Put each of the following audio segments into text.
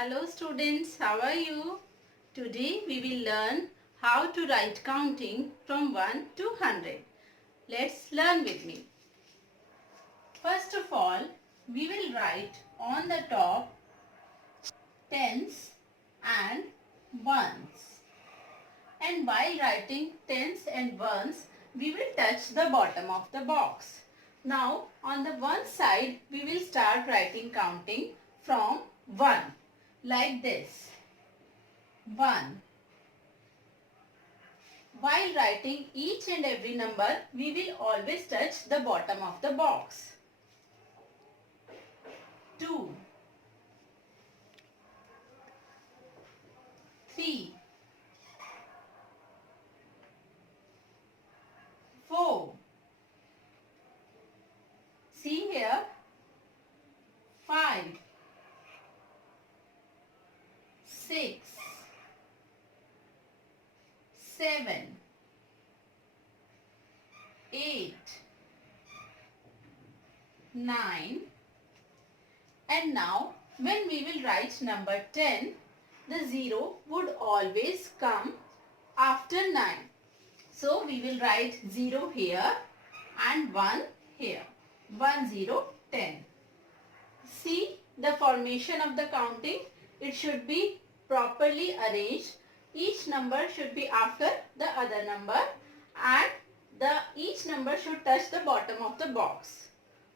Hello students, how are you? Today we will learn how to write counting from 1 to 100. Let's learn with me. First of all, we will write on the top tens and ones. And while writing tens and ones, we will touch the bottom of the box. Now, on the one side, we will start writing counting from 1 like this. 1. While writing each and every number, we will always touch the bottom of the box. 2. 3. 4. See here. 5. 6. 7. 8. 9. And now when we will write number 10, the 0 would always come after 9. So we will write 0 here and 1 here. 1, 0, 10. See the formation of the counting. It should be properly arranged. Each number should be after the other number and each number should touch the bottom of the box.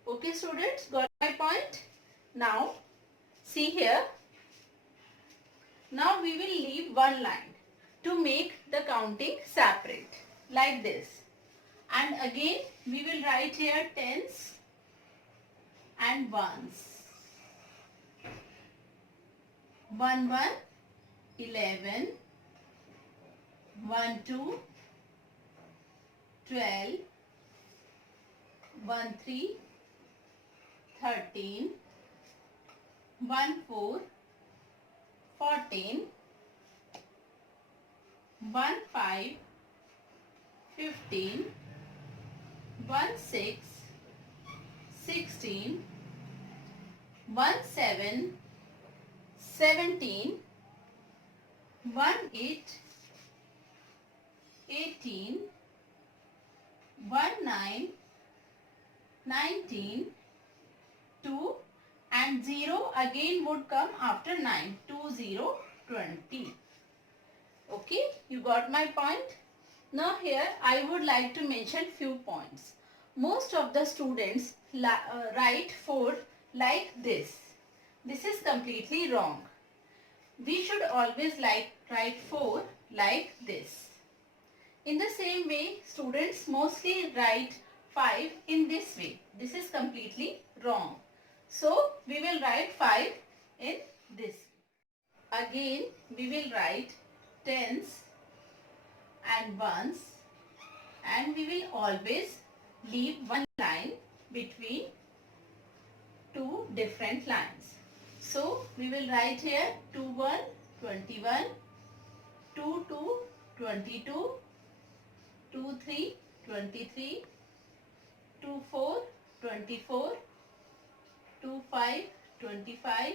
Okay students, got my point? Now see here. Now we will leave one line to make the counting separate like this. And again we will write here tens and ones. 1, 1, 11, 1, 2, 12, 1, 3, 13, 1, 4, 14, 1, 5, 15, 1, 6, 16, 1, 7, 17, 1, 8, 18, 1, 9, 19, 2 and 0 again would come after 9. 2, 0, 20. Okay, you got my point? Now here I would like to mention few points. Most of the students write 4 like this. This is completely wrong. We should always write 4 like this. In the same way, students mostly write 5 in this way. This is completely wrong. So, we will write 5 in this. Again, we will write tens and ones and we will always leave one line between two different lines. So, we will write here 2, 1, 21, 2, 2, 22, 2, 3, 23, 2, 4, 24, 2, 5, 25,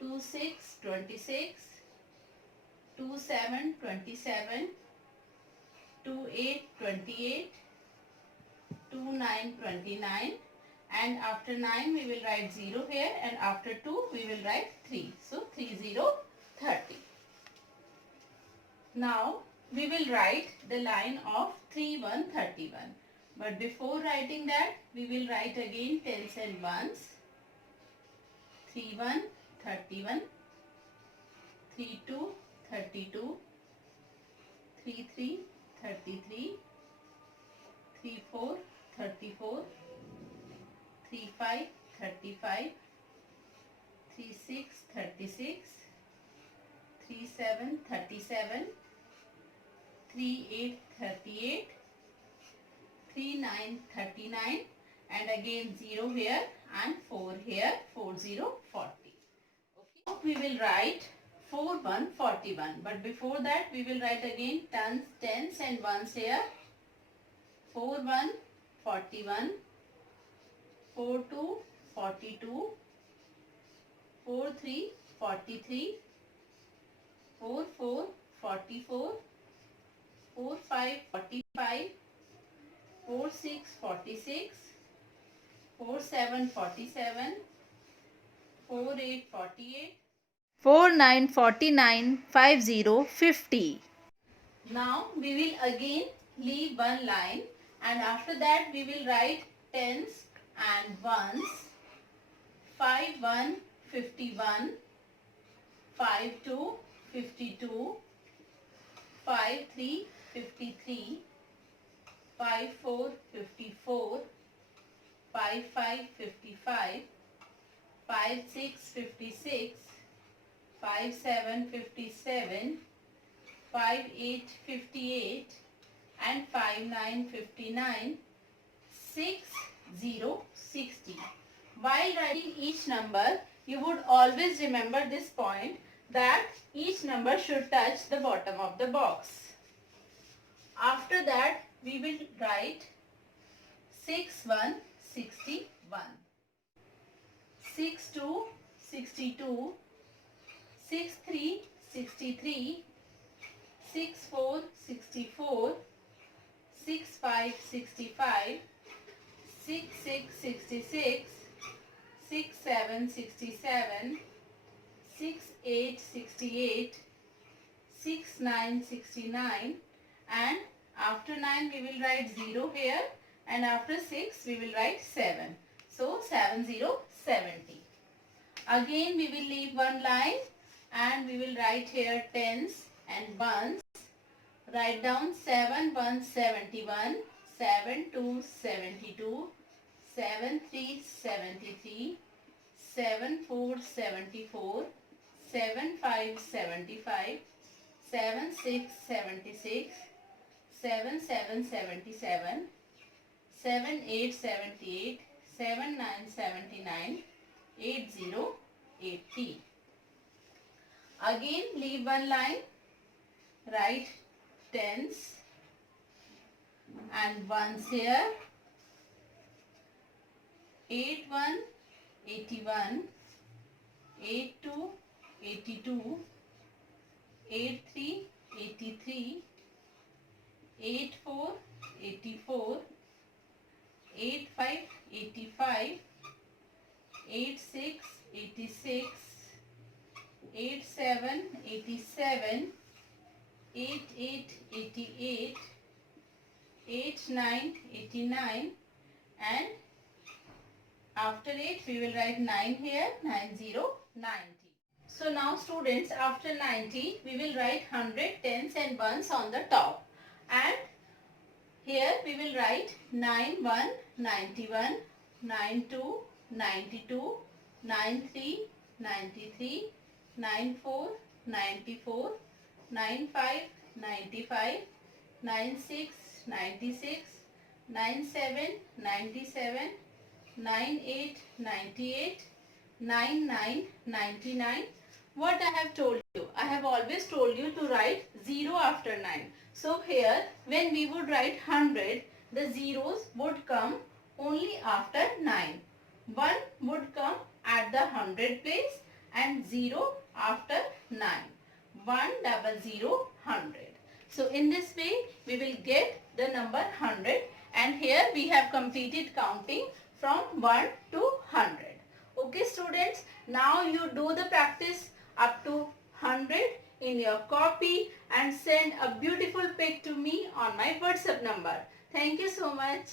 2, 6, 26, 2, 7, 27, 2, 8, 28, 2, 9, 29 and after 9 we will write 0 here and after 2 we will write 3. So 3, 0, 30. Now we will write the line of 3, 1, 31. But before writing that we will write again tens and ones. 3, 1, 31, 3, 2, 32, 3, 3, 33, 3, 4, 34, 3, 5, 35, 3, 6, 36, 3, 7, 37, 3, 8, 38, 3, 9, 39 and again 0 here and 4 here, 4, 0, 40. Okay. Now we will write 4, 1, 41. But before that we will write again tens and ones here. 4, 1, 41, 4, 2, 42, 4, 3, 43, 4 4 44, 4 5 45, 4 6 46, 4 7 47, 4 8 48, 4 9 49, 50 50. Now we will again leave one line, and after that we will write tens and ones. 5 1 51, 5 2 52, 5 3 53, 5 4 54, 5 5 55, 5 6 56, 5 7 57, 5 8 58, and 5 9 59, 6 0 60. While writing each number, you would always remember this point, that each number should touch the bottom of the box. After that, we will write 6 1 61, 6 2 62, 6 3 63, 6 4 64, 6 5 65, 6 6 66, 6 7 67, 6 8 68, 6 9 69, and after 9 we will write 0 here, and after 6 we will write 7. So 70 70. Again we will leave one line, and we will write here tens and ones. Write down 7 1 71, 7 2 72, 7 3 73, 7 4 74, 7 5 75, 7 6 76, 7 7 77, 7 8 78, 7 9 79, 80 80. Again leave one line, write tens and ones here. 8 1 81, 8 2 82, 8 3 83, 8 4 84, 8 5 85, 8 6 86, 8 7 87, 8 8 88, 8 9 89, and after 8 we will write 9 here, 90 90. So now students, after 90 we will write 100 tens and ones on the top, and here we will write 91 91, 92 92, 93 93, 94 94, 95 95, 96 96, 97 97, 98 98, 99 99. What I have told you, I have always told you to write 0 after 9. So here when we would write 100, the zeros would come only after 9. 1 would come at the 100 place and 0 after 9. 100 100. So in this way we will get the number 100, and here we have completed counting from 1 to 100. Okay students, now you do the practice up to 100 in your copy and send a beautiful pic to me on my WhatsApp number. Thank you so much.